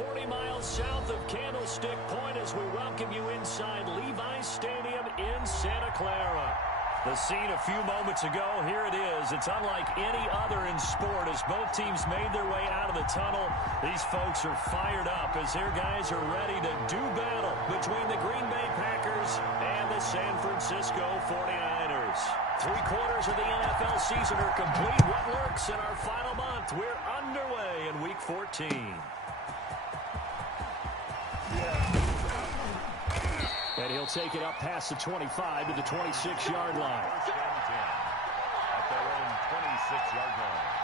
40 miles south of Candlestick Point as we welcome you inside Levi's Stadium in Santa Clara. The scene a few moments ago, here it is. It's unlike any other in sport as both teams made their way out of the tunnel. These folks are fired up as their guys are ready to do battle between the Green Bay Packers and the San Francisco 49ers. 3/4 of the NFL season are complete. What lurks in our final month? We're underway in Week 14. And he'll take it up past the 25 to the 26-yard line. At their own 26-yard line.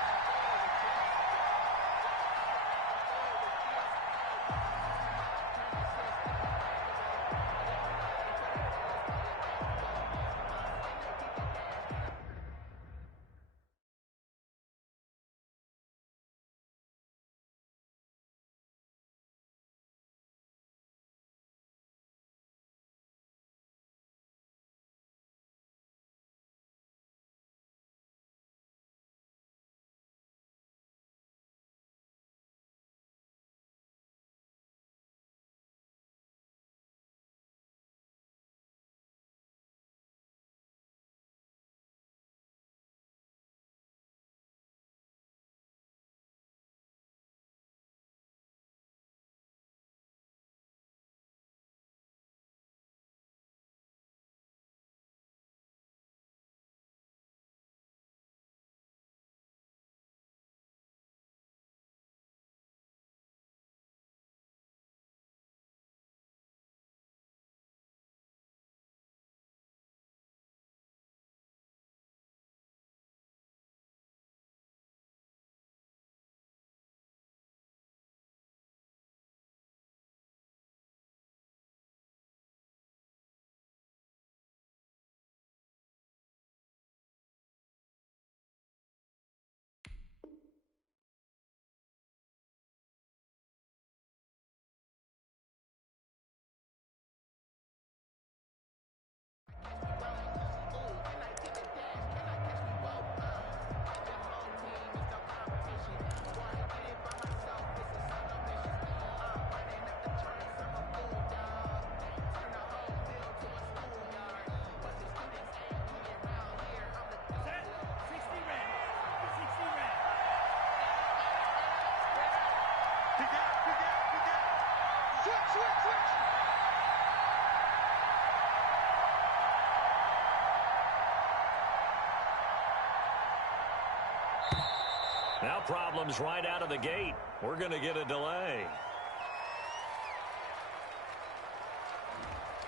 Now problems right out of the gate. We're going to get a delay.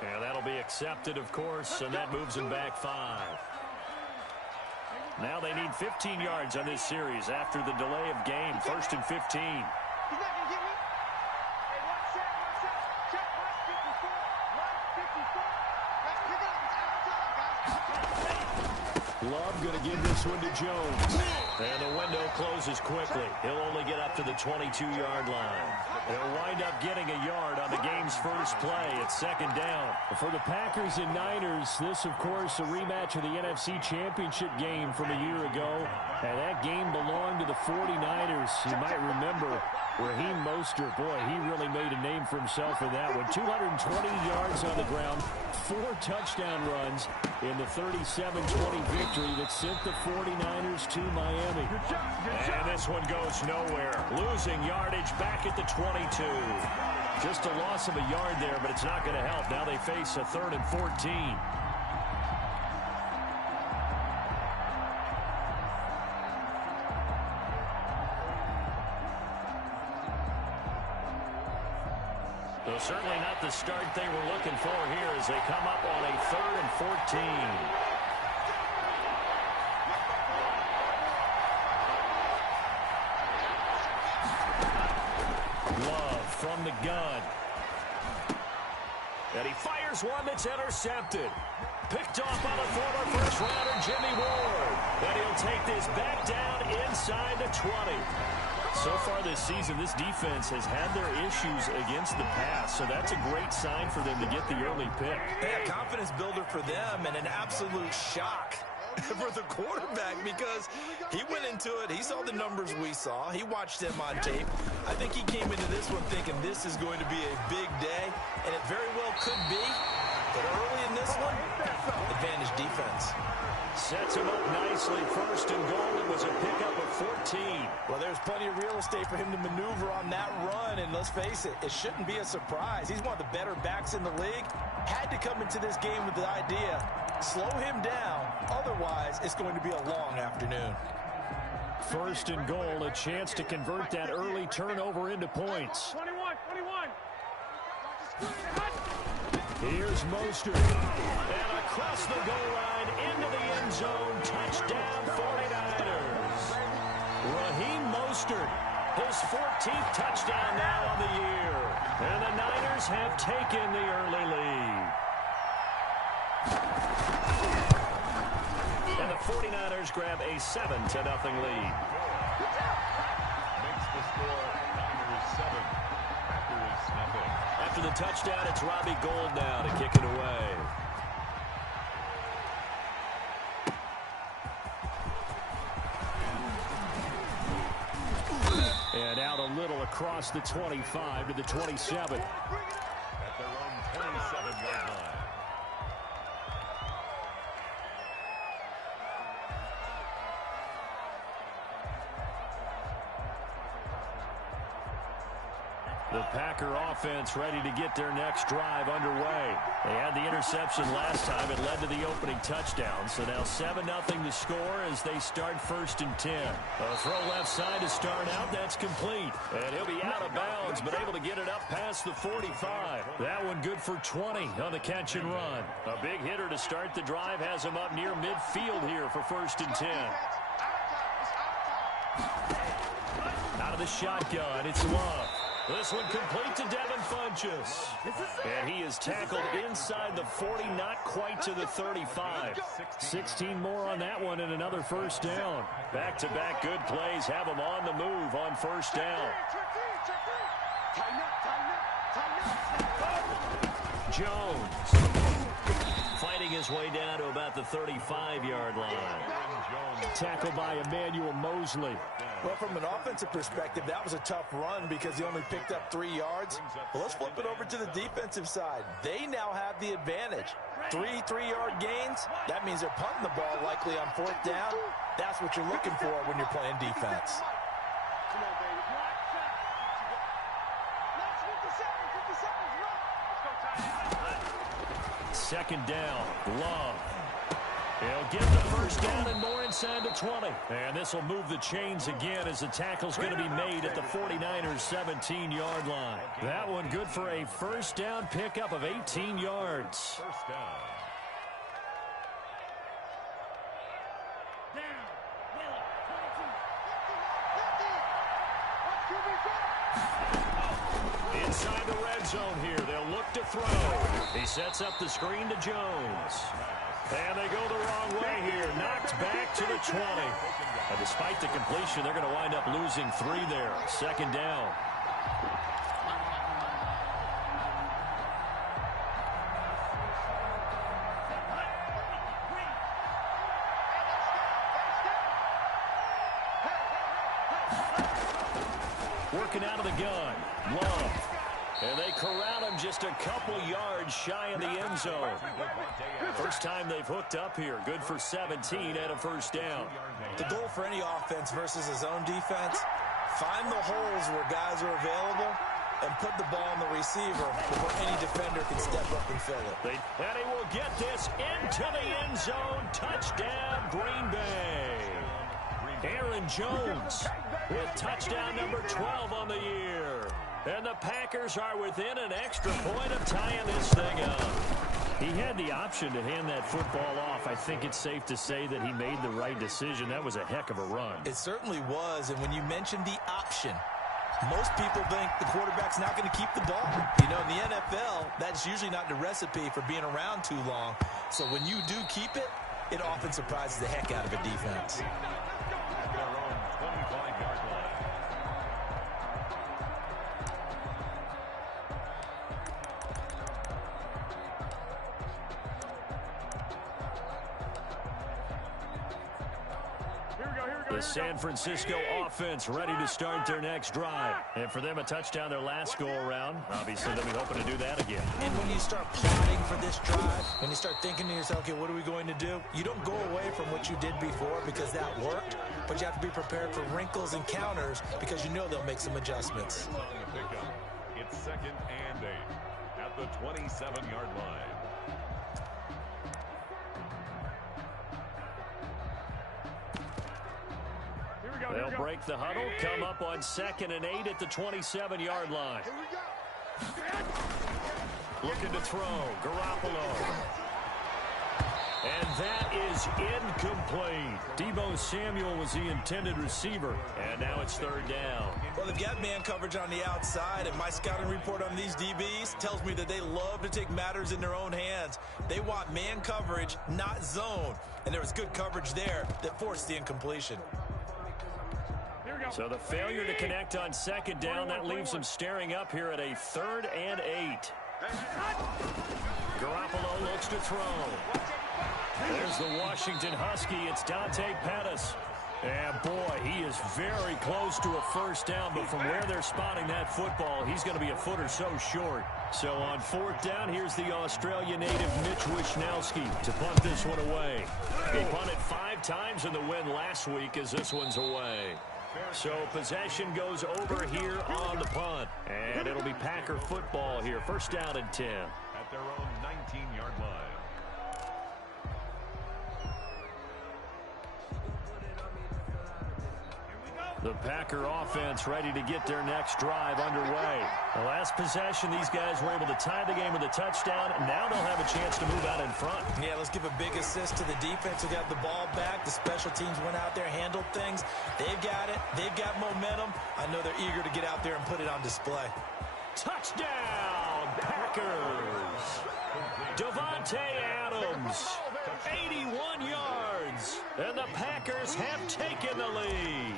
And that'll be accepted, of course, and that moves them back 5. Now they need 15 yards on this series after the delay of game. 1st and 15. Love going to give this one to Jones. And the window closes quickly. He'll only get up to the 22-yard line. He'll wind up getting a yard on the game's first play. It's 2nd down. For the Packers and Niners, this, of course, a rematch of the NFC Championship game from a year ago. And that game belonged to the 49ers. You might remember Raheem Mostert. Boy, he really made a name for himself in that one. 220 yards on the ground, 4 touchdown runs in the 37-20 victory that sent the 49ers to Miami. And this one goes nowhere. Losing yardage back at the 22. Just a loss of a yard there, but it's not going to help. Now they face a 3rd and 14. So certainly not the start they were looking for here as they come up on a 3rd and 14. Love from the gun. And he fires one that's intercepted. Picked off by the former first-rounder Jimmy Ward. And he'll take this back down inside the 20. So far this season, this defense has had their issues against the pass, so that's a great sign for them to get the early pick. A confidence builder for them and an absolute shock for the quarterback because he went into it. He saw the numbers we saw. He watched them on tape. I think he came into this one thinking this is going to be a big day, and it very well could be. But early in this one, advantage defense. Sets him up nicely. First and goal. It was a pickup of 14. Well, there's plenty of real estate for him to maneuver on that run, and let's face it, it shouldn't be a surprise. He's one of the better backs in the league. Had to come into this game with the idea, slow him down, otherwise it's going to be a long afternoon. First and goal, a chance to convert that early turnover into points. 21. Here's Mostert. And across the goal line, into the end zone, touchdown 49ers. Raheem Mostert, his 14th touchdown now on the year. And the Niners have taken the early lead. And the 49ers grab a 7-0 lead. Makes the score Niners 7, Packers nothing. After the touchdown, it's Robbie Gould now to kick it away. And out a little across the 25 to the 27. At their own 27-yard line. The Packer offense ready to get their next drive underway. They had the interception last time. It led to the opening touchdown. So now 7-0 the score as they start first and 10. A throw left side to start out. That's complete. And he'll be out of bounds, but able to get it up past the 45. That one good for 20 on the catch and run. A big hitter to start the drive has him up near midfield here for first and 10. Out of the shotgun, it's Love. This one complete to Devin Funchess. And he is tackled inside the 40, not quite to the 35. 16 more on that one and another first down. Back-to-back good plays have him on the move on first down. Jones fighting his way down to about the 35-yard line. Tackled by Emmanuel Mosley. Well, from an offensive perspective, that was a tough run because he only picked up 3 yards. Well, let's flip it over to the defensive side. They now have the advantage. 3 3-yard gains, that means they're punting the ball likely on fourth down. That's what you're looking for when you're playing defense. Second down, Love. He'll get the first down and more inside the 20. And this will move the chains again as the tackle's going to be made at the 49ers 17-yard line. That one good for a first down pickup of 18 yards. First down. Inside the red zone here, they'll look to throw. He sets up the screen to Jones. And they go the wrong way here. Knocked back to the 20. And despite the completion, they're going to wind up losing 3 there. Second down. Working out of the gun. Love. And they corral him just a couple yards shy of the end zone. First time they've hooked up here. Good for 17 and a first down. The goal for any offense versus a zone defense, find the holes where guys are available and put the ball on the receiver before any defender can step up and fill it. And he will get this into the end zone. Touchdown, Green Bay. Aaron Jones with touchdown number 12 on the year. And the Packers are within an extra point of tying this thing up. He had the option to hand that football off. I think it's safe to say that he made the right decision. That was a heck of a run. It certainly was. And when you mentioned the option, most people think the quarterback's not going to keep the ball. You know, in the NFL, that's usually not the recipe for being around too long. So when you do keep it, it often surprises the heck out of a defense. At their own 25-yard line. The San Francisco offense ready to start their next drive. And for them, a touchdown their last go-around. Obviously, they'll be hoping to do that again. And when you start plotting for this drive, when you start thinking to yourself, okay, what are we going to do? You don't go away from what you did before because that worked, but you have to be prepared for wrinkles and counters because you know they'll make some adjustments. It's 2nd and 8 at the 27-yard line. They'll break the huddle, come up on 2nd and 8 at the 27-yard line. Looking to throw, Garoppolo. And that is incomplete. Deebo Samuel was the intended receiver, and now it's 3rd down. Well, they've got man coverage on the outside, and my scouting report on these DBs tells me that they love to take matters in their own hands. They want man coverage, not zone. And there was good coverage there that forced the incompletion. So the failure to connect on 2nd down, that leaves them staring up here at a 3rd and 8. Garoppolo looks to throw. There's the Washington Husky. It's Dante Pettis. And boy, he is very close to a 1st down, but from where they're spotting that football, he's going to be a foot or so short. So on 4th down, here's the Australia native Mitch Wishnowski to punt this one away. He punted 5 times in the win last week as this one's away. So possession goes over here on the punt. And it'll be Packer football here. 1st down and 10. At their own 19-yard line. The Packer offense ready to get their next drive underway. The last possession, these guys were able to tie the game with a touchdown. Now they'll have a chance to move out in front. Yeah, let's give a big assist to the defense who got the ball back. The special teams went out there, handled things. They've got it. They've got momentum. I know they're eager to get out there and put it on display. Touchdown, Packers. Davante Adams, 81 yards. And the Packers have taken the lead.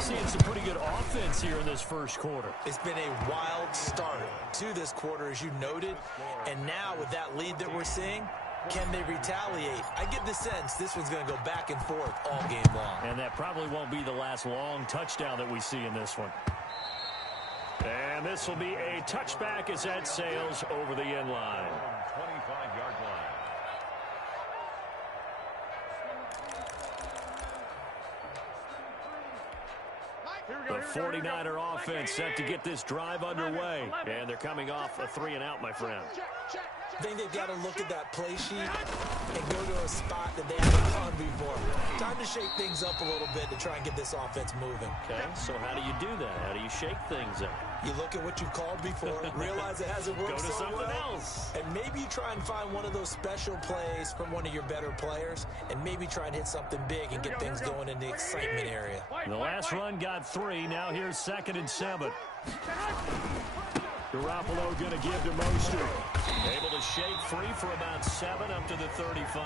Seeing some pretty good offense here in this 1st quarter. It's been a wild start to this quarter, as you noted. And now with that lead that we're seeing, can they retaliate? I get the sense this one's going to go back and forth all game long. And that probably won't be the last long touchdown that we see in this one. And this will be a touchback as that sails over the end line. 25-yard line. The 49er offense set to get this drive underway. And they're coming off a 3-and-out, my friend. I think they've got to look at that play sheet and go to a spot that they haven't gone before. Time to shake things up a little bit to try and get this offense moving. Okay, so how do you do that? How do you shake things up? You look at what you've called before, realize it hasn't worked Go to so something well, else. and maybe you try and find one of those special plays from one of your better players, and maybe try and hit something big and get things going in the excitement area. The last run got 3. Now here's 2nd and 7. Garoppolo going to give to Mostert. Able to shake free for about 7 up to the 35.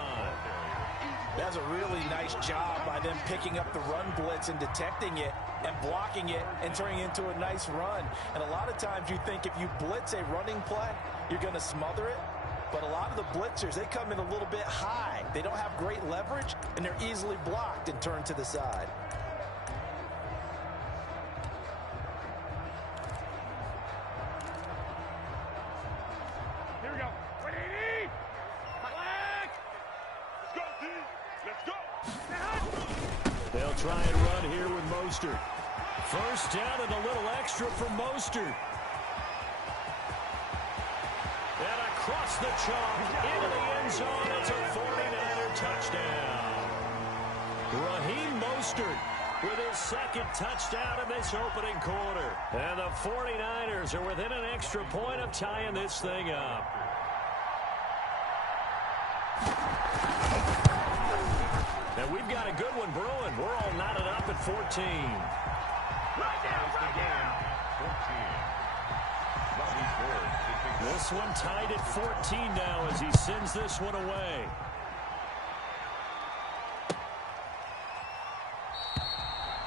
That's a really nice job by them picking up the run blitz and detecting it and blocking it and turning it into a nice run. And a lot of times you think if you blitz a running play, you're going to smother it. But a lot of the blitzers, they come in a little bit high. They don't have great leverage, and they're easily blocked and turned to the side. Here we go. Ready? Let's go, D. Let's go. They'll try and run here with Mostert. 1st down and a little extra for Mostert. And across the chalk into the end zone. It's a 49er touchdown. Raheem Mostert with his 2nd touchdown in this opening quarter. And the 49ers are within an extra point of tying this thing up. And we've got a good one brewing. We're all knotted up at 14. Right down, right down. 14. This one tied at 14 now as he sends this one away.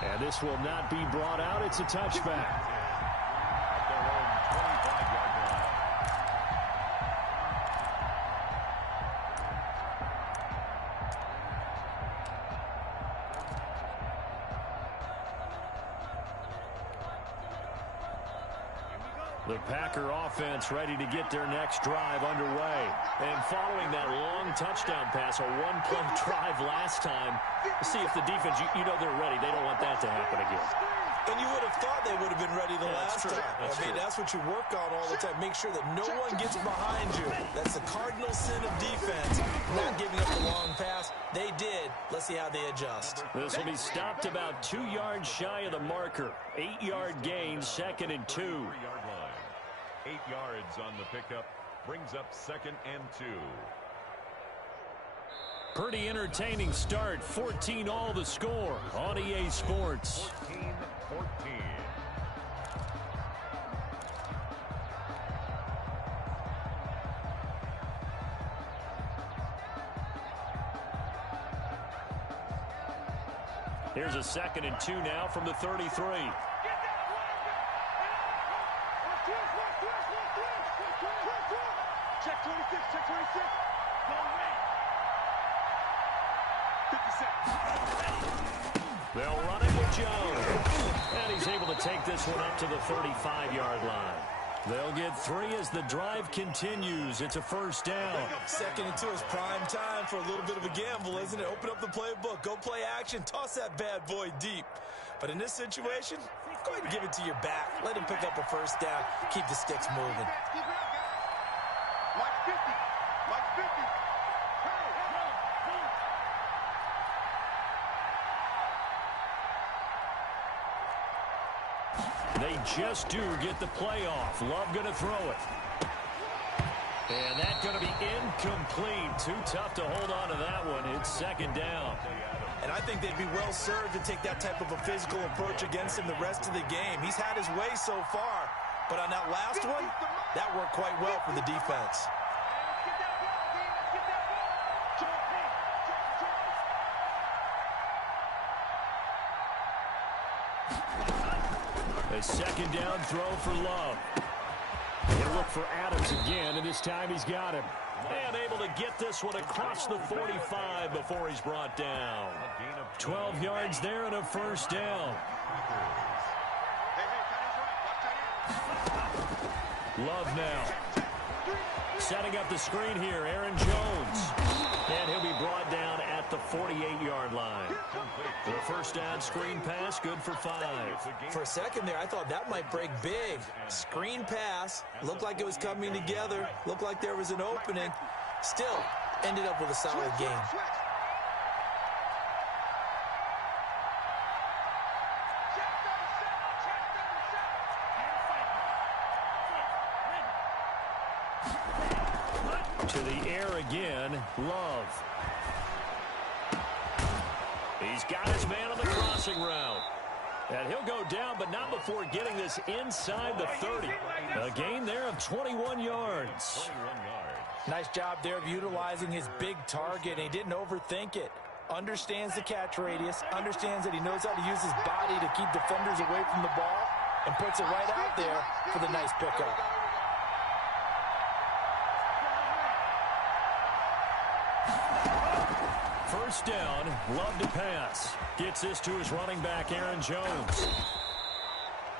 And this will not be brought out. It's a touchback. At their own 25-yard line. The Packer offense ready to get their next drive underway. And following that long touchdown pass, a one-play drive last time, see if the defense, you know they're ready. They don't want that to happen again. And you would have thought they would have been ready the last time. That's what you work on all the time. Make sure that no one gets behind you. That's the cardinal sin of defense, not giving up the long pass. They did. Let's see how they adjust. This will be stopped about 2 yards shy of the marker. 8-yard gain, 2nd and 2. 8 yards on the pickup, brings up 2nd and 2. Pretty entertaining start. 14-all the score on EA Sports. 14-14. Here's a 2nd and 2 now from the 33. Check 26, check 26. They'll run it with Jones. And he's able to take this one up to the 35-yard line. They'll get 3 as the drive continues. It's a 1st down. 2nd and 2 is prime time for a little bit of a gamble, isn't it? Open up the playbook. Go play action. Toss that bad boy deep. But in this situation, go ahead and give it to your back. Let him pick up a 1st down. Keep the sticks moving. Watch 50. Watch 50. They just do get the playoff. Love going to throw it. And that's going to be incomplete. Too tough to hold on to that one. It's 2nd down. And I think they'd be well served to take that type of a physical approach against him the rest of the game. He's had his way so far. But on that last one, that worked quite well for the defense. A 2nd down throw for Love. He'll look for Adams again, and this time he's got him. And able to get this one across the 45 before he's brought down. 12 yards there and a 1st down. Love now. Setting up the screen here, Aaron Jones. And he'll be brought down at the 48-yard line. The 1st down screen pass, good for 5. For a second there, I thought that might break big. Screen pass. Looked like it was coming together. Looked like there was an opening. Still, ended up with a solid game. To the air again, Love. He's got his man on the crossing route. And he'll go down, but not before getting this inside the 30. A gain there of 21 yards. Nice job there of utilizing his big target. He didn't overthink it. Understands the catch radius. Understands that he knows how to use his body to keep defenders away from the ball. And puts it right out there for the nice pickup. First down, Love to pass. Gets this to his running back, Aaron Jones.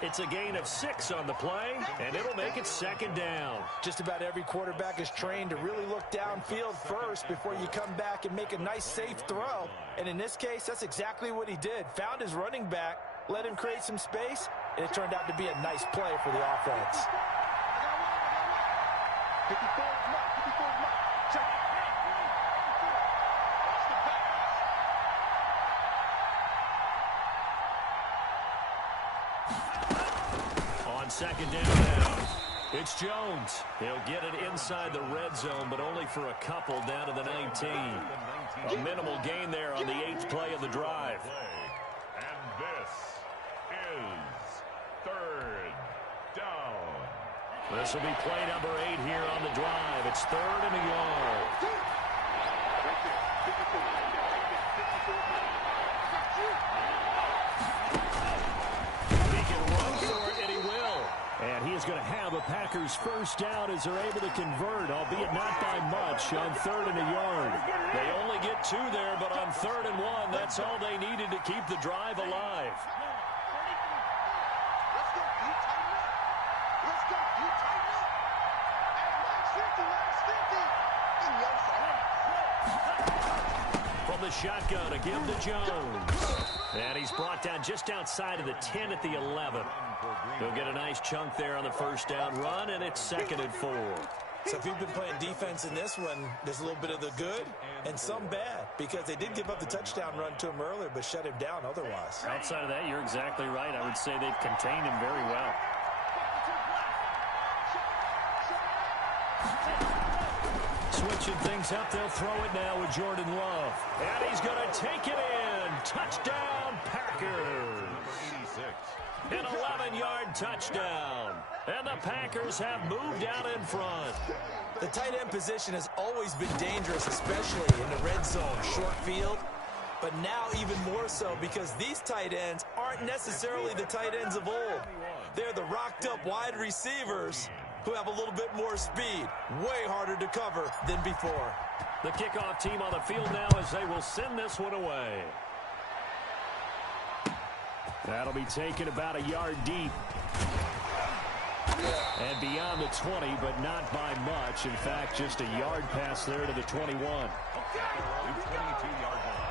It's a gain of 6 on the play, and it'll make it 2nd down. Just about every quarterback is trained to really look downfield first before you come back and make a nice, safe throw. And in this case, that's exactly what he did. Found his running back, let him create some space, and it turned out to be a nice play for the offense. 54 mark, 54 mark. Check. On 2nd down now, it's Jones. He'll get it inside the red zone, but only for a couple down to the 19. A minimal gain there on the 8th play of the drive. And this is 3rd down. This will be play number 8 here on the drive. It's 3rd and a yard. He can run for it, and he will. And he is going to have a Packers 1st down as they're able to convert, albeit not by much, on 3rd and a yard. They only get 2 there, but on 3rd and 1, that's all they needed to keep the drive alive. Let's go. From the shotgun, a give to Jones. And he's brought down just outside of the 10 at the 11. He'll get a nice chunk there on the first down run, and it's 2nd and 4. So if you've been playing defense in this one, there's a little bit of the good and some bad, because they did give up the touchdown run to him earlier, but shut him down otherwise. Outside of that, you're exactly right. I would say they've contained him very well. Switching things up, they'll throw it now with Jordan Love. And he's going to take it in. Touchdown, Packers. An 11-yard touchdown. And the Packers have moved out in front. The tight end position has always been dangerous, especially in the red zone, short field. But now even more so, because these tight ends aren't necessarily the tight ends of old. They're the rocked-up wide receivers who have a little bit more speed. Way harder to cover than before. The kickoff team on the field now as they will send this one away. That'll be taken about a yard deep. And beyond the 20, but not by much. In fact, just a yard pass there to the 21. 22-yard line.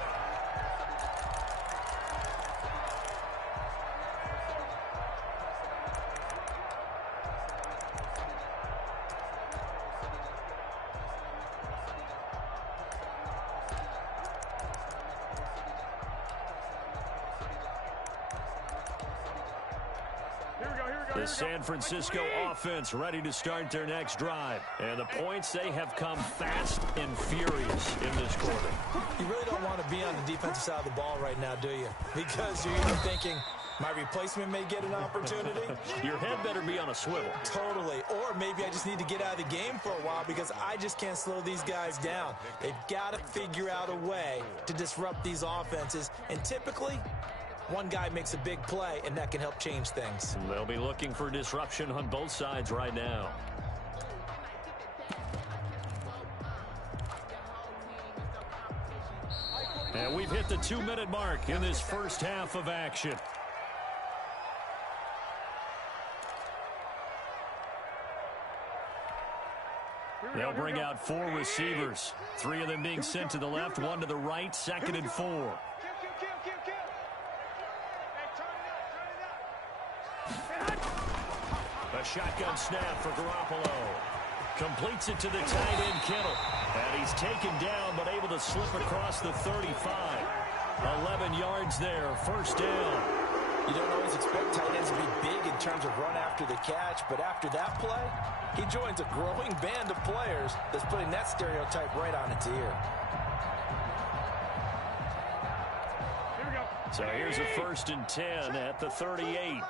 The San Francisco offense ready to start their next drive. And the points, they have come fast and furious in this quarter. You really don't want to be on the defensive side of the ball right now, do you? Because you're either thinking, my replacement may get an opportunity. Your head better be on a swivel. Totally. Or maybe I just need to get out of the game for a while because I just can't slow these guys down. They've got to figure out a way to disrupt these offenses. And typically, one guy makes a big play, and that can help change things. They'll be looking for disruption on both sides right now. And we've hit the 2-minute mark in this first half of action. They'll bring out 4 receivers. 3 of them being sent to the left, 1 to the right, 2nd and 4. A shotgun snap for Garoppolo. Completes it to the tight end, Kittle. And he's taken down, but able to slip across the 35. 11 yards there, first down. You don't always expect tight ends to be big in terms of run after the catch, but after that play, he joins a growing band of players that's putting that stereotype right on its ear. So here's a 1st and 10 at the 38.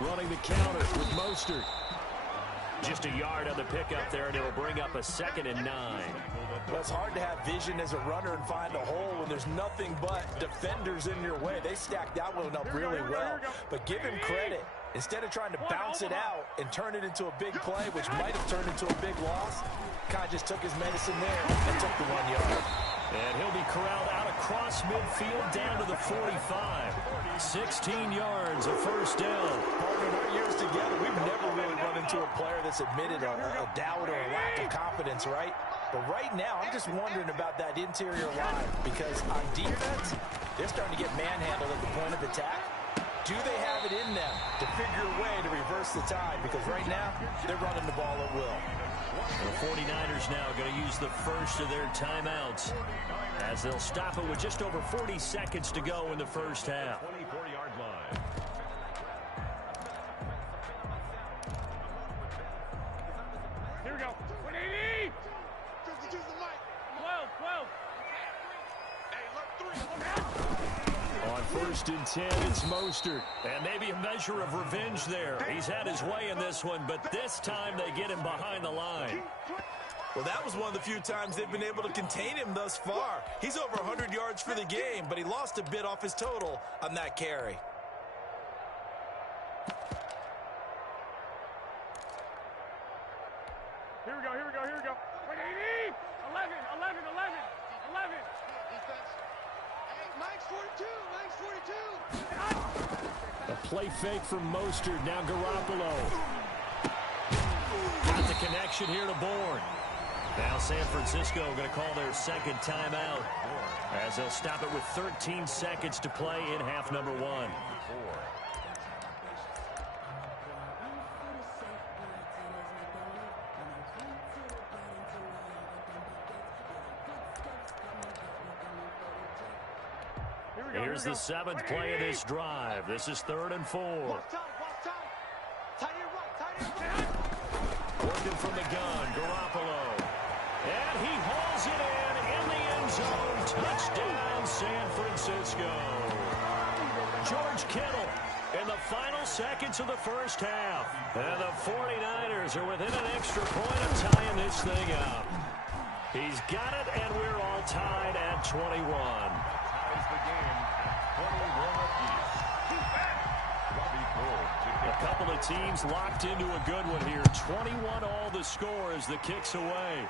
Running the counter with Mostert. Just a yard on the pickup there, and it'll bring up a 2nd and 9. Well, it's hard to have vision as a runner and find a hole when there's nothing but defenders in your way. They stacked that one up really well. But give him credit. Instead of trying to bounce it out and turn it into a big play, which might have turned into a big loss, kind of just took his medicine there and took the 1 yard. And he'll be corralled out across midfield down to the 45. 16 yards, a first down. Partner, in our years together, we've never really run into a player that's admitted a doubt or a lack of confidence, right? But right now, I'm just wondering about that interior line because on defense, they're starting to get manhandled at the point of attack. Do they have it in them to figure a way to reverse the tide? Because right now, they're running the ball at will. The 49ers now going to use the first of their timeouts as they'll stop it with just over 40 seconds to go in the first half. 24-yard line. Here we go. 180. 12. On 1st and 10, it's Mostert. And maybe a measure of revenge there. He's had his way in this one, but this time they get him behind the line. Well, that was one of the few times they've been able to contain him thus far. He's over 100 yards for the game, but he lost a bit off his total on that carry. Here we go. 180. 11. A play fake from Mostert. Now Garoppolo. connection here to Bourne. Now San Francisco going to call their second timeout as they'll stop it with 13 seconds to play in half number 1. Here's the 7th play of this drive. This is 3rd and 4. Working from the gun, Garoppolo. And he hauls it in the end zone. Touchdown, San Francisco. George Kittle in the final seconds of the first half. And the 49ers are within an extra point of tying this thing up. He's got it, and we're all tied at 21. Ties the game at 21 apiece. A couple of teams locked into a good one here. 21 all the score as the kick's away.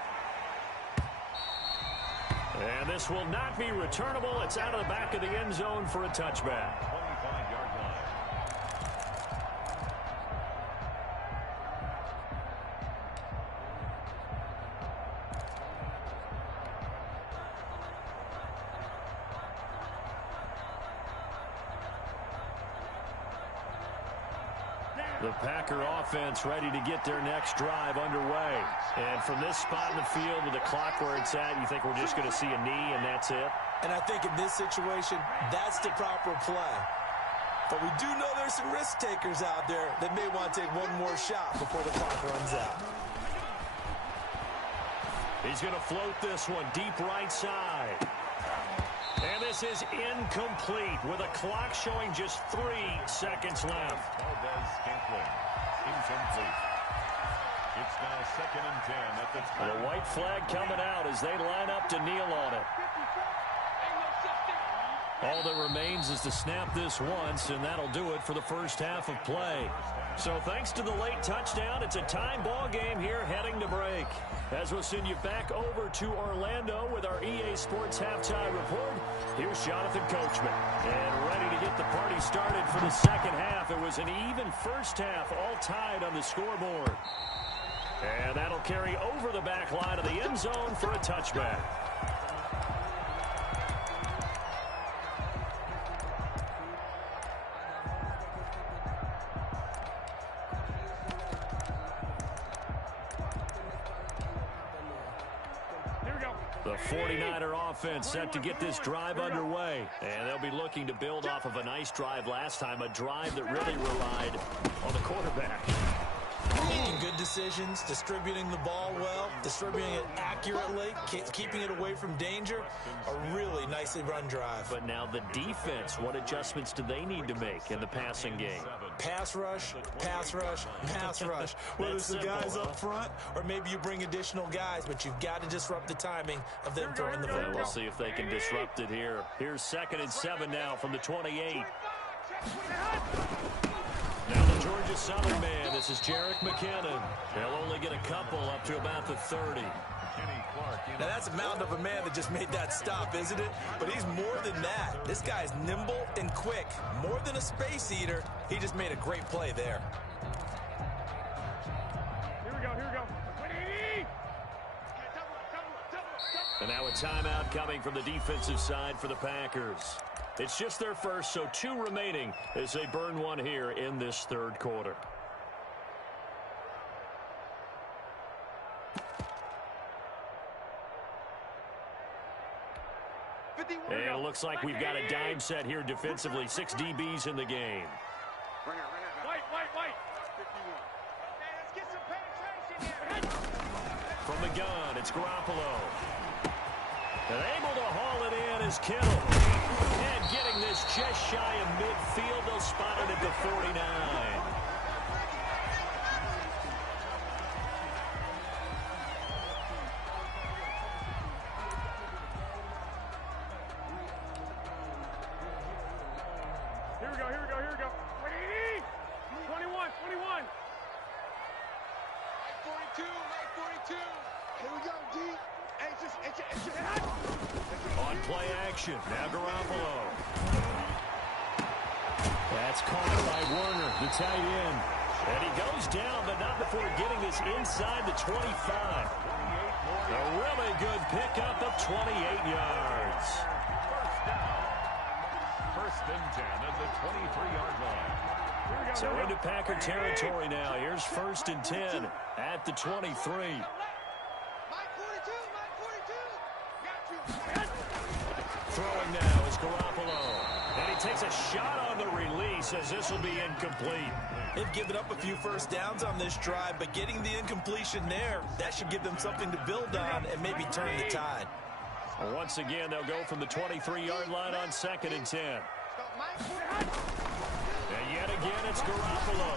And this will not be returnable. It's out of the back of the end zone for a touchback. 25-yard line. The Packer offense ready to get their next drive underway. And from this spot in the field with the clock where it's at, you think we're just going to see a knee and that's it? And I think in this situation, that's the proper play. But we do know there's some risk takers out there that may want to take one more shot before the clock runs out. He's going to float this one deep right side. And this is incomplete with a clock showing just 3 seconds left. Incomplete. It's now 2nd and 10 at the time. The white flag coming out as they line up to kneel on it. All that remains is to snap this once, and that'll do it for the first half of play. So thanks to the late touchdown, it's a tie ball game here heading to break. As we'll send you back over to Orlando with our EA Sports Halftime Report, here's Jonathan Coachman. And ready to get the party started for the second half. It was an even first half, all tied on the scoreboard. And that'll carry over the back line of the end zone for a touchback. The 49er offense set to get this drive underway. And they'll be looking to build off of a nice drive last time, a drive that really relied on the quarterback. Making good decisions, distributing the ball well, distributing it accurately, keeping it away from danger. A really nicely run drive. But now the defense, what adjustments do they need to make in the passing game? Pass rush, pass rush, pass rush. Whether it's the guys up front or maybe you bring additional guys, but you've got to disrupt the timing of them throwing the football. We'll see if they can disrupt it here. Here's 2nd and 7 now from the 28. Now the Georgia Southern man, this is Jerick McKinnon. He'll only get a couple up to about the 30. Now that's a mountain of a man that just made that stop, isn't it? But he's more than that. This guy's nimble and quick. More than a space eater, he just made a great play there. Here we go. And now a timeout coming from the defensive side for the Packers. It's just their first, so 2 remaining as they burn one here in this 3rd quarter. And it looks like we've got a dime set here defensively. 6 DBs in the game. White. 51. Let's get some penetration here. From the gun, it's Garoppolo. And able to haul it in is Kittle. And getting this just shy of midfield, they'll spot it at the 49. Here we go. 21. 42. Here we go, D. On play action, now Garoppolo. That's caught by Werner, the tight end. And he goes down, but not before getting this inside the 25. A really good pickup of 28 yards. First and 10 at the 23-yard line. So into Packer territory now. Here's first and 10 at the 23. Throwing now is Garoppolo. And he takes a shot on the release as this will be incomplete. They've given up a few first downs on this drive, but getting the incompletion there, that should give them something to build on and maybe turn the tide. Well, once again, they'll go from the 23-yard line on second and 10. And yet again, it's Garoppolo.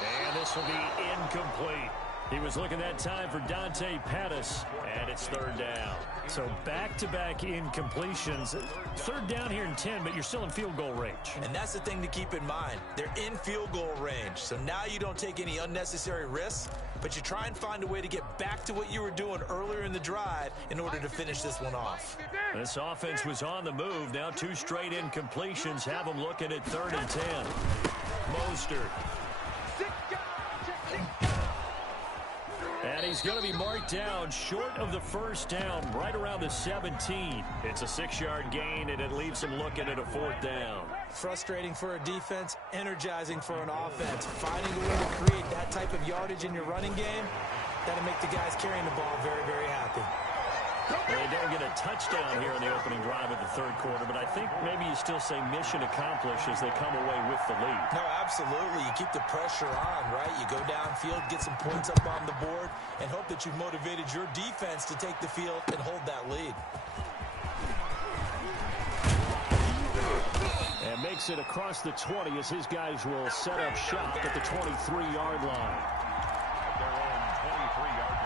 And this will be incomplete. He was looking that time for Dante Pettis, and it's third down. So back-to-back incompletions. Third down here in 10, but you're still in field goal range. And that's the thing to keep in mind. They're in field goal range, so now you don't take any unnecessary risks, but you try and find a way to get back to what you were doing earlier in the drive in order to finish this one off. This offense was on the move. Now two straight incompletions have them looking at third and 10. Mostert. And he's going to be marked down short of the first down, right around the 17. It's a 6-yard gain, and it leaves him looking at a fourth down. Frustrating for a defense, energizing for an offense. Finding a way to create that type of yardage in your running game, that'll make the guys carrying the ball very, very happy. They don't get a touchdown here in the opening drive of the third quarter, but I think maybe you still say mission accomplished as they come away with the lead. No, absolutely. You keep the pressure on, right? You go downfield, get some points up on the board, and hope that you've motivated your defense to take the field and hold that lead. And makes it across the 20 as his guys will set up shop at the 23-yard line. At their own 23-yard line.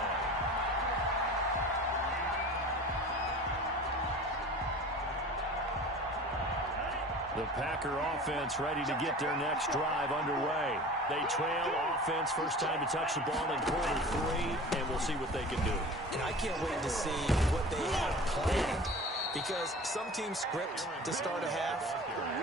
The Packer offense ready to get their next drive underway. They trail offense, first time to touch the ball in quarter 3, and we'll see what they can do. And I can't wait to see what they have planned, because some teams script to start a half.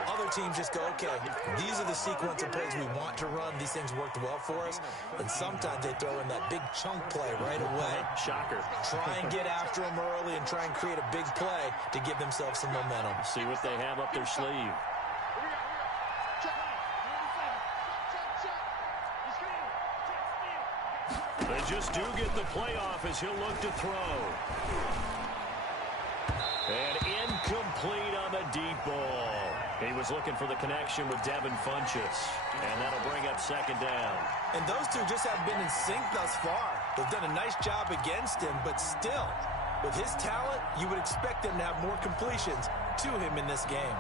Other teams just go, okay, these are the sequence of plays we want to run. These things worked well for us. And sometimes they throw in that big chunk play right away. Shocker. Try and get after them early and try and create a big play to give themselves some momentum. See what they have up their sleeve. They just do get the playoff as he'll look to throw. And incomplete on the deep ball. He was looking for the connection with Devin Funchess. And that'll bring up second down. And those two just haven't been in sync thus far. They've done a nice job against him, but still, with his talent, you would expect them to have more completions to him in this game.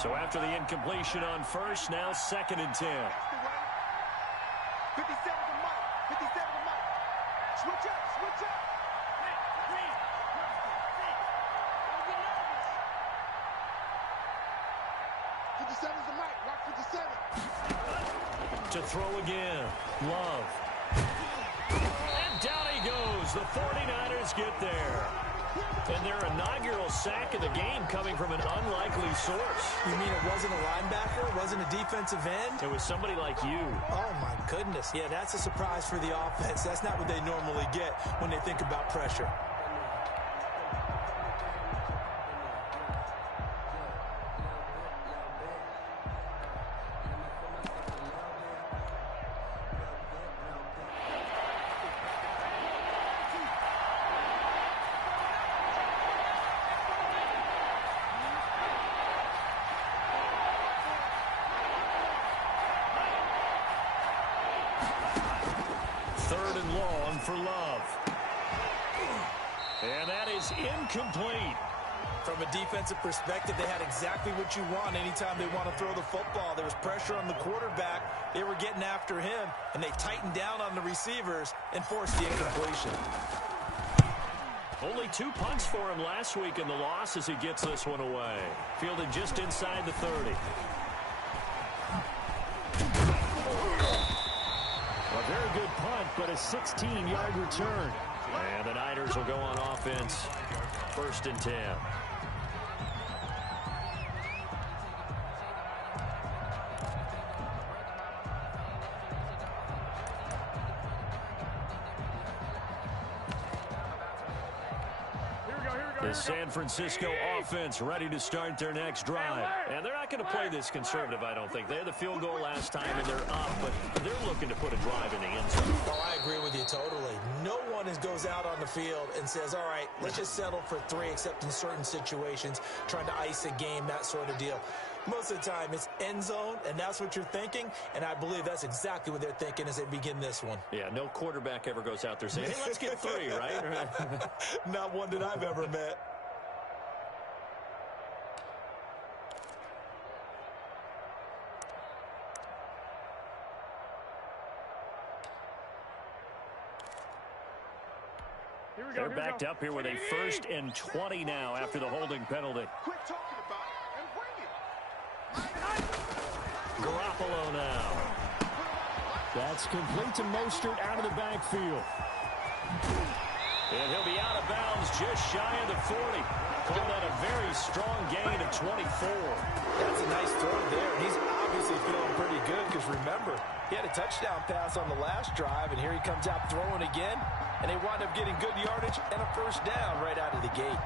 So after the incompletion on first, now second and 10. 57 to Mike. 57 to Mike. Switch up, switch up. To throw again. Love. And down he goes. The 49ers get there. And their inaugural sack of the game coming from an unlikely source. You mean it wasn't a linebacker? It wasn't a defensive end? It was somebody like you. Oh, my goodness. Yeah, that's a surprise for the offense. That's not what they normally get when they think about pressure. Third and long for Love. And that is incomplete. From a defensive perspective, they had exactly what you want anytime they want to throw the football. There was pressure on the quarterback. They were getting after him, and they tightened down on the receivers and forced the incompletion. Only 2 punts for him last week in the loss as he gets this one away. Fielded just inside the 30. A very good punt, but a 16-yard return. And the Niners will go on offense. First and 10. The San Francisco offense ready to start their next drive. And they're not going to play this conservative, I don't think. They had the field goal last time, and they're up, but they're looking to put a drive in the end zone. Oh, I agree with you totally. No one goes out on the field and says, all right, let's just settle for 3, except in certain situations, trying to ice a game, that sort of deal. Most of the time, it's end zone, and that's what you're thinking, and I believe that's exactly what they're thinking as they begin this one. Yeah, no quarterback ever goes out there saying, hey, let's get 3, right? Not one that I've ever met. They're backed up here with a 1st and 20 now after the holding penalty. Quit talking about it and bring it. Garoppolo now. That's complete to Mostert out of the backfield. And he'll be out of bounds just shy of the 40. Call that a very strong gain of 24. That's a nice throw there. He's obviously feeling pretty good because, remember, he had a touchdown pass on the last drive, and here he comes out throwing again, and they wind up getting good yardage and a 1st down right out of the gate.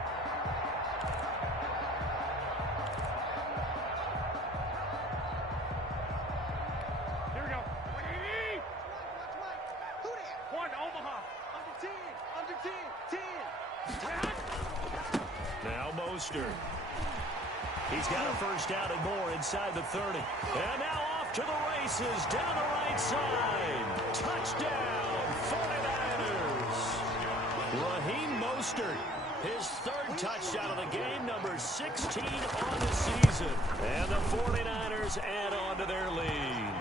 Here we go. Who there? 1, Omaha. Under 10. Under 10. 10. Now Mostert. He's got a 1st down and more inside the 30. And now off to the races down the right side. Touchdown, 49ers. Raheem Mostert, his 3rd touchdown of the game, number 16 on the season. And the 49ers add on to their lead.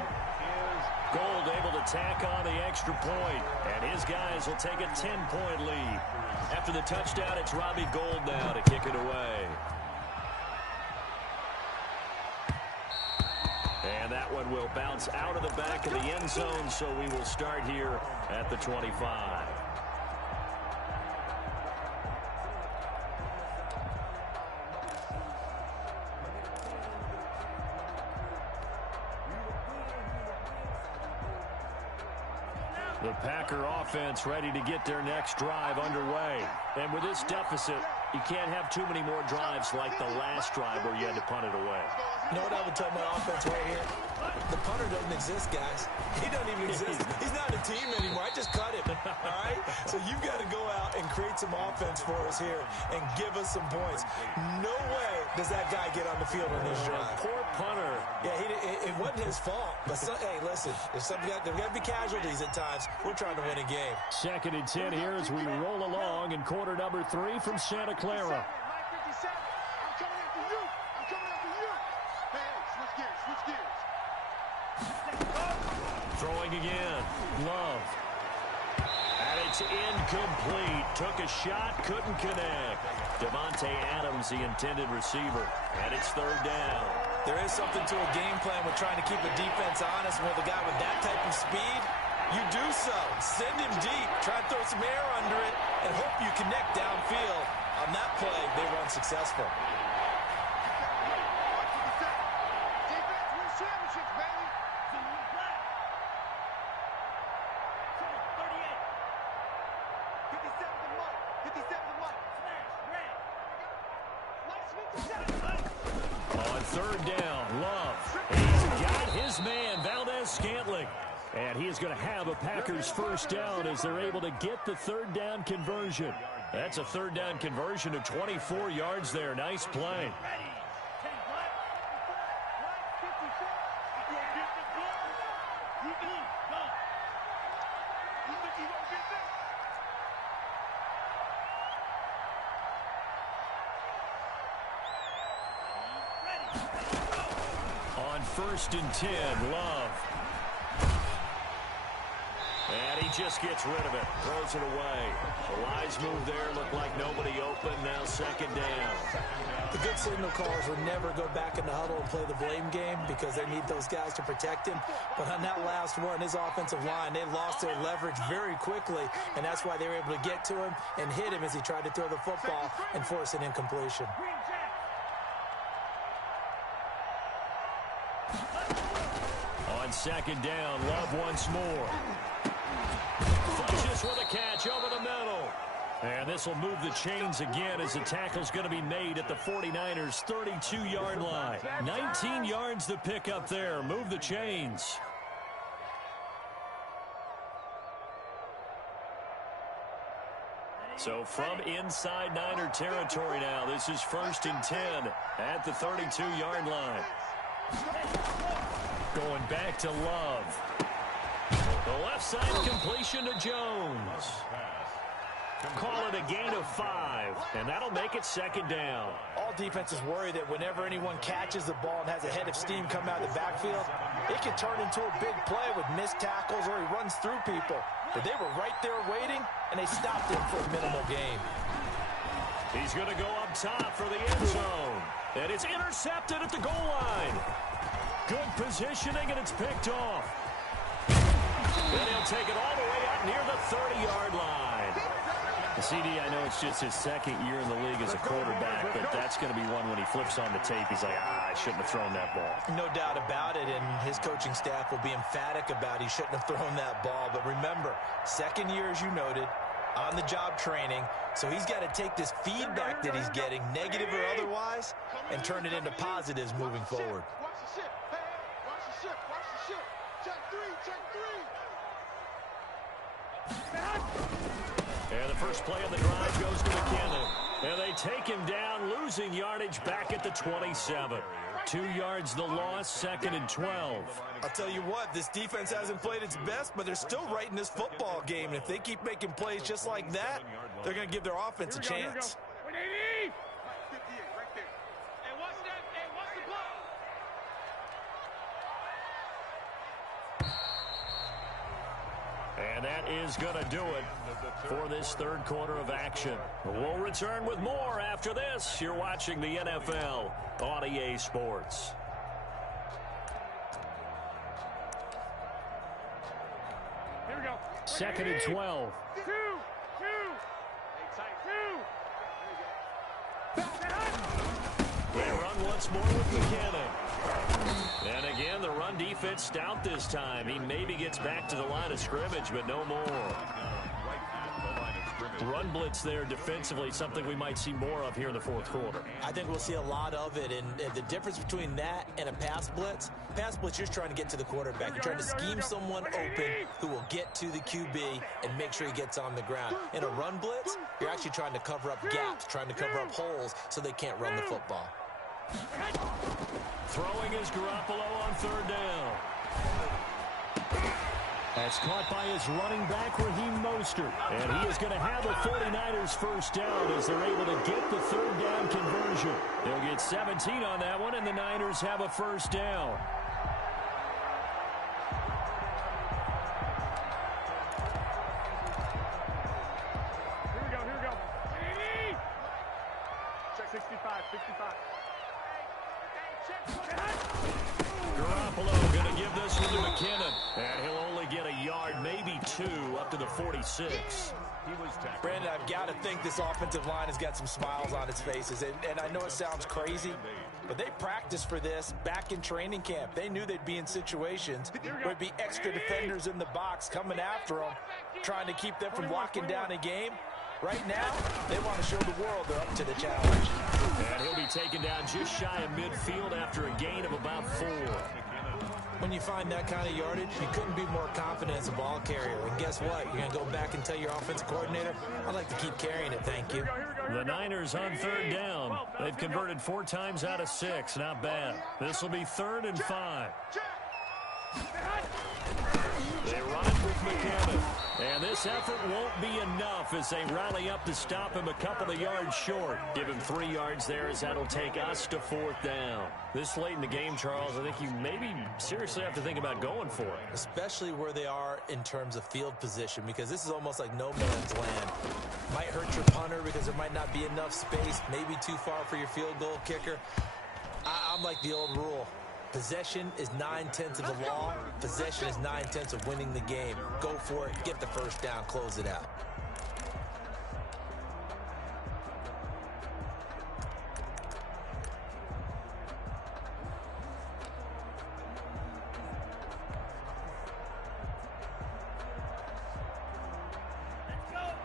Gold able to tack on the extra point, and his guys will take a 10-point lead. After the touchdown, it's Robbie Gould now to kick it away. And that one will bounce out of the back of the end zone, so we will start here at the 25. The Packer offense ready to get their next drive underway. And with this deficit, you can't have too many more drives like the last drive where you had to punt it away. You know what I would tell my offense right here? The punter doesn't exist, guys. He doesn't even exist. He's not a team anymore. I just cut him, all right? So you've got to go out and create some offense for us here and give us some points. No way does that guy get on the field on this drive. Poor punter. Yeah, it wasn't his fault. But, hey, listen, there's got to be casualties at times. We're trying to win a game. 2nd and 10 here as we roll along in quarter number 3 from Santa Clara. I'm coming after you. I'm coming after you. Hey, switch gears. Switch gears. Throwing again. Love. And it's incomplete. Took a shot, couldn't connect. Devontae Adams, the intended receiver. And it's 3rd down. There is something to a game plan with trying to keep a defense honest. With a guy with that type of speed, you do so. Send him deep. Try to throw some air under it and hope you connect downfield. On that play, they were unsuccessful. Defense wins championships, baby. 57 to Mike. 57 to Mike. On 3rd down, Love. He's got his man, Valdez-Scantling. And he is going to have a Packers 1st down as they're able to get the 3rd down conversion. That's a 3rd down conversion of 24 yards there. Nice play. On 1st and 10, Love. And he just gets rid of it, throws it away. The wise move there, looked like nobody open, now 2nd down. The good signal callers would never go back in the huddle and play the blame game because they need those guys to protect him. But on that last one, his offensive line, they lost their leverage very quickly, and that's why they were able to get to him and hit him as he tried to throw the football and force an incompletion. On 2nd down, Love once more. Flushes with a catch over the middle. And this will move the chains again as the tackle's going to be made at the 49ers' 32-yard line. 19 yards to pick up there. Move the chains. So from inside Niner territory now, this is 1st and 10 at the 32-yard line. Going back to Love. The left side completion to Jones. Call it a gain of 5, and that'll make it 2nd down. All defenses worry that whenever anyone catches the ball and has a head of steam come out of the backfield, it can turn into a big play with missed tackles or he runs through people. But they were right there waiting, and they stopped him for a minimal gain. He's going to go up top for the end zone. And it's intercepted at the goal line. Good positioning, and it's picked off. And he'll take it all the way out near the 30-yard line. CD, I know it's just his 2nd year in the league as a quarterback, but that's going to be one when he flips on the tape. He's like, I shouldn't have thrown that ball. No doubt about it, and his coaching staff will be emphatic about he shouldn't have thrown that ball. But remember, 2nd year, as you noted, on-the-job training, so he's got to take this feedback that he's getting, negative or otherwise, and turn it into positives moving forward. Watch the ship. Hey, watch the ship. Watch the ship. Check 3. Check 3. And the first play of the drive goes to McKinnon. And they take him down, losing yardage back at the 27. 2 yards the loss, 2nd and 12. I'll tell you what, this defense hasn't played its best, but they're still right in this football game. And if they keep making plays just like that, they're going to give their offense a chance. 180. 58 right there. Hey, watch that. Hey, watch the block. And that is going to do it for this 3rd quarter of action. We'll return with more after this. You're watching the NFL on EA Sports. Here we go. 2nd and 12. 2. Hey, tight. 2. They run once more with McKinnon. And again, the run defense stout this time. He maybe gets back to the line of scrimmage, but no more. Run blitz there defensively, something we might see more of here in the 4th quarter. I think we'll see a lot of it, and the difference between that and a pass blitz, you're just trying to get to the quarterback. You're trying to scheme someone open who will get to the QB and make sure he gets on the ground. In a run blitz, you're actually trying to cover up gaps, trying to cover up holes so they can't run the football. Throwing is Garoppolo on 3rd down. That's caught by his running back, Raheem Mostert. And he is going to have a 49ers first down as they're able to get the 3rd down conversion. They'll get 17 on that one, and the Niners have a first down. Here we go. Check 65. Garoppolo going to give this one to McKinnon. And he'll only get a yard, maybe 2, up to the 46. Brandon, I've got to think this offensive line has got some smiles on its faces. And I know it sounds crazy, but they practiced for this back in training camp. They knew they'd be in situations where there'd be extra defenders in the box coming after them, trying to keep them from locking down a game. Right now, they want to show the world they're up to the challenge. And he'll be taken down just shy of midfield after a gain of about 4. When you find that kind of yardage, you couldn't be more confident as a ball carrier. And guess what? You're going to go back and tell your offensive coordinator, I'd like to keep carrying it, thank you. The Niners on 3rd down. They've converted 4 times out of 6. Not bad. This will be 3rd and 5. They run it with McKinnon. And this effort won't be enough as they rally up to stop him a couple of yards short. Give him 3 yards there as that'll take us to 4th down. This late in the game, Charles, I think you maybe seriously have to think about going for it. Especially where they are in terms of field position, because this is almost like no man's land. Might hurt your punter because there might not be enough space, maybe too far for your field goal kicker. I'm like the old rule. Possession is 9/10 of the law. Possession is 9/10 of winning the game. Go for it. Get the first down. Close it out.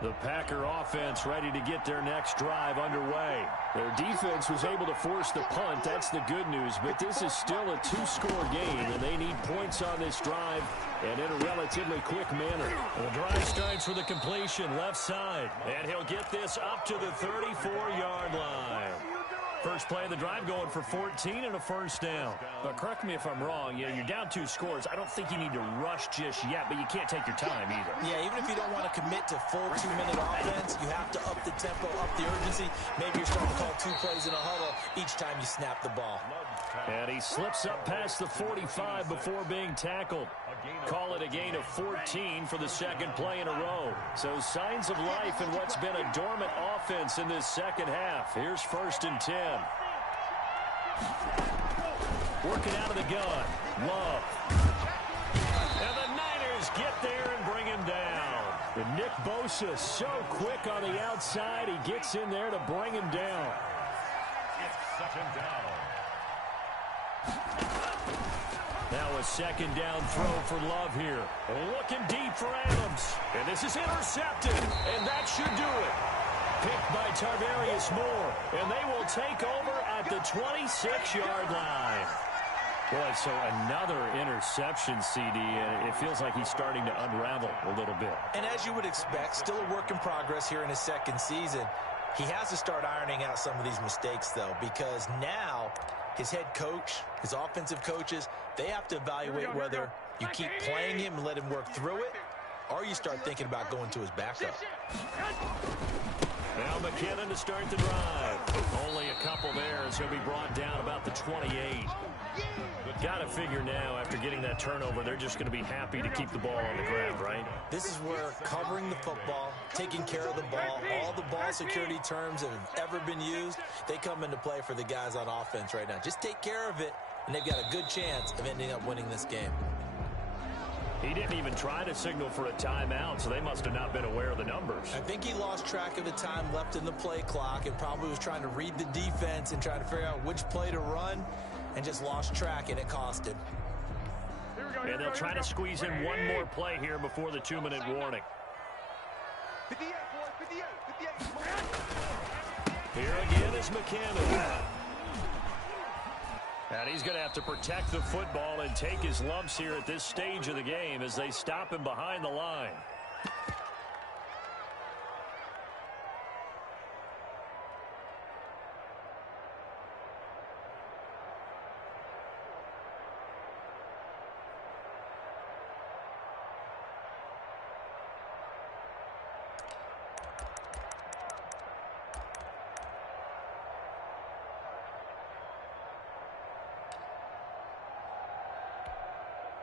The Packer offense ready to get their next drive underway. Their defense was able to force the punt. That's the good news. But this is still a two-score game, and they need points on this drive and in a relatively quick manner. The drive starts with a completion left side, and he'll get this up to the 34-yard line. First play of the drive going for 14 and a first down. But correct me if I'm wrong. Yeah, you're down 2 scores. I don't think you need to rush just yet, but you can't take your time either. Yeah, even if you don't want to commit to full 2-minute offense, you have to up the tempo, up the urgency. Maybe you're starting to call 2 plays in a huddle each time you snap the ball. And he slips up past the 45 before being tackled. Call it a gain of 14 for the second play in a row. So signs of life in what's been a dormant offense in this second half. Here's 1st and 10. Working out of the gun. Love. And the Niners get there and bring him down. And Nick Bosa so quick on the outside. He gets in there to bring him down. It's 2nd down. Now a second down throw for Love here. Looking deep for Adams. And this is intercepted. And that should do it. Picked by Tarvarius Moore. And they will take over at the 26-yard line. Boy, so another interception, CD. And it feels like he's starting to unravel a little bit. And as you would expect, still a work in progress here in his second season. He has to start ironing out some of these mistakes, though, because now his head coach, his offensive coaches, they have to evaluate whether you keep playing him and let him work through it, or you start thinking about going to his backup. Now McKinnon to start the drive. Only a couple there as he'll be brought down about the 28. Got to figure now, after getting that turnover, they're just going to be happy to keep the ball on the ground, right? This is where covering the football, taking care of the ball, all the ball security terms that have ever been used, they come into play for the guys on offense right now. Just take care of it, and they've got a good chance of ending up winning this game. He didn't even try to signal for a timeout, so they must have not been aware of the numbers. I think he lost track of the time left in the play clock and probably was trying to read the defense and trying to figure out which play to run, and just lost track, and it cost him. And they'll try to squeeze in one more play here before the 2-minute warning. 58, boys, 58. Here again is McKinnon. And he's going to have to protect the football and take his lumps here at this stage of the game as they stop him behind the line.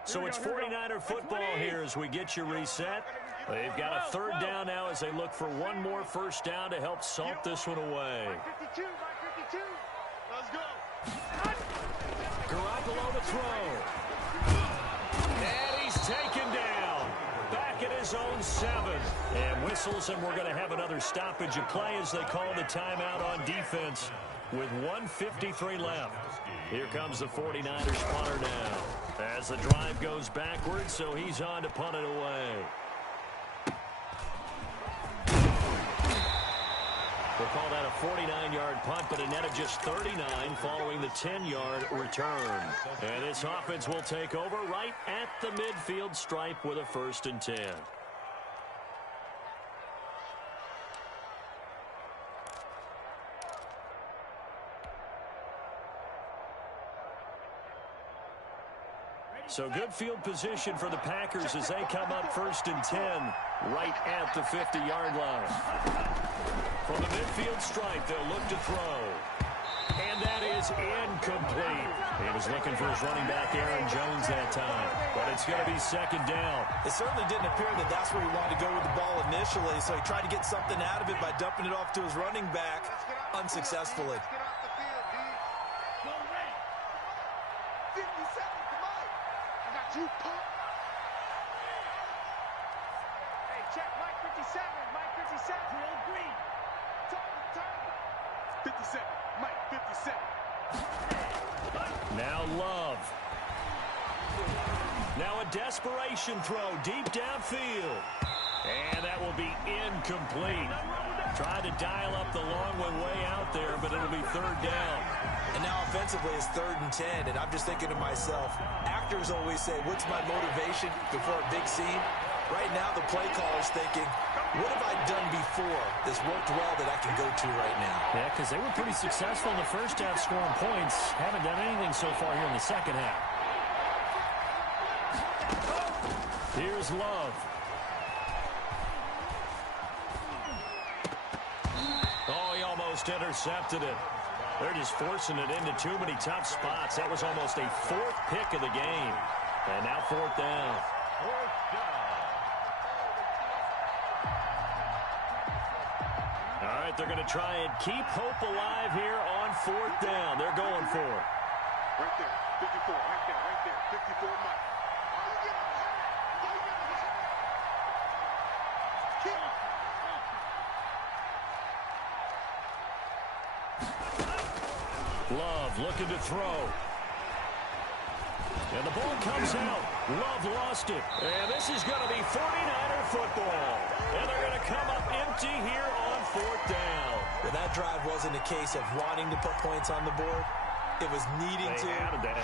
So it's 49er football here as we get you reset. They've got a 3rd down now as they look for one more first down to help salt this one away. 52, 52. Let's go. Garoppolo to throw. And he's taken down. Back at his own 7. And whistles, and we're going to have another stoppage of play as they call the timeout on defense with 1:53 left. Here comes the 49ers punter now. As the drive goes backwards, so he's on to punt it away. We'll call that a 49-yard punt, but a net of just 39 following the 10-yard return. And this offense will take over right at the midfield stripe with a 1st and 10. So good field position for the Packers as they come up 1st and 10 right at the 50-yard line. From the midfield stripe, they'll look to throw. And that is incomplete. He was looking for his running back, Aaron Jones, that time. But it's going to be 2nd down. It certainly didn't appear that that's where he wanted to go with the ball initially, so he tried to get something out of it by dumping it off to his running back unsuccessfully. Get off the field, D. Go red. 57, come on. I got you, punk. Hey, check Mike 57. Mike 57. Real green. Turn. 57. Mike 57. Now Love. Now a desperation throw deep downfield. And that will be incomplete. Tried to dial up the long way out there, but it'll be third down. And now offensively it's 3rd and 10, and I'm just thinking to myself, actors always say, what's my motivation before a big scene? Right now the play caller's thinking, what have I done before that's worked well that I can go to right now? Yeah, because they were pretty successful in the first half scoring points. Haven't done anything so far here in the second half. Here's Love. Oh, he almost intercepted it. They're just forcing it into too many tough spots. That was almost a 4th pick of the game. And now 4th down. All right, they're going to try and keep hope alive here on 4th down. They're going for it. Right there, 54, right there, 54 Mike. Love looking to throw. And the ball comes out. Love lost it. And this is going to be 49er football. And they're going to come up empty here on 4th down. Well, that drive wasn't a case of wanting to put points on the board. It was needing to,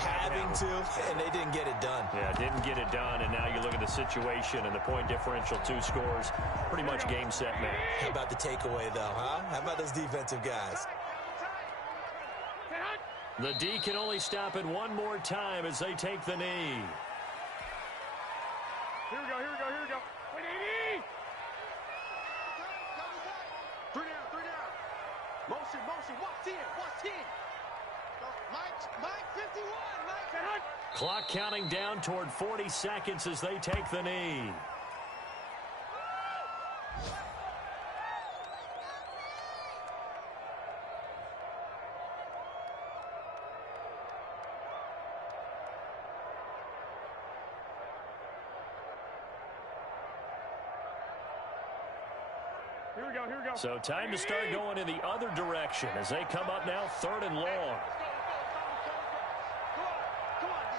having to, and they didn't get it done. Yeah, didn't get it done, and now you look at the situation and the point differential, 2 scores, pretty much game, set, match. How about the takeaway, though, huh? How about those defensive guys? The D can only stop it one more time as they take the knee. Here we go. 3 down. Motion, watch in. Mike, 51, Mike. Clock counting down toward 40 seconds as they take the knee. Here we go. So time to start going in the other direction as they come up now 3rd and long. Come on, D.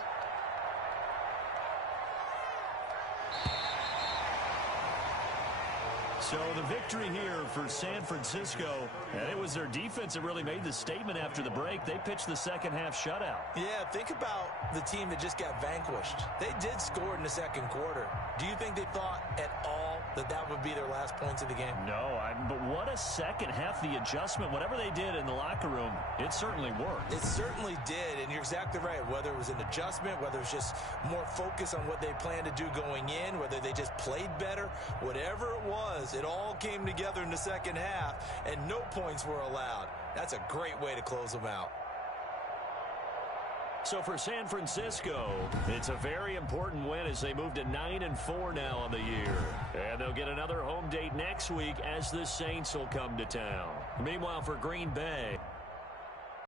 So the victory here for San Francisco, and it was their defense that really made the statement after the break. They pitched the second half shutout. Yeah, think about the team that just got vanquished. They did score in the 2nd quarter. Do you think they thought at all that would be their last points of the game? No, but what a second half, the adjustment, whatever they did in the locker room, it certainly worked. It certainly did, and you're exactly right. Whether it was an adjustment, whether it was just more focus on what they planned to do going in, whether they just played better, whatever it was, it all came together in the second half, and no points were allowed. That's a great way to close them out. So for San Francisco, it's a very important win as they move to 9-4 now on the year. And they'll get another home date next week as the Saints will come to town. Meanwhile, for Green Bay,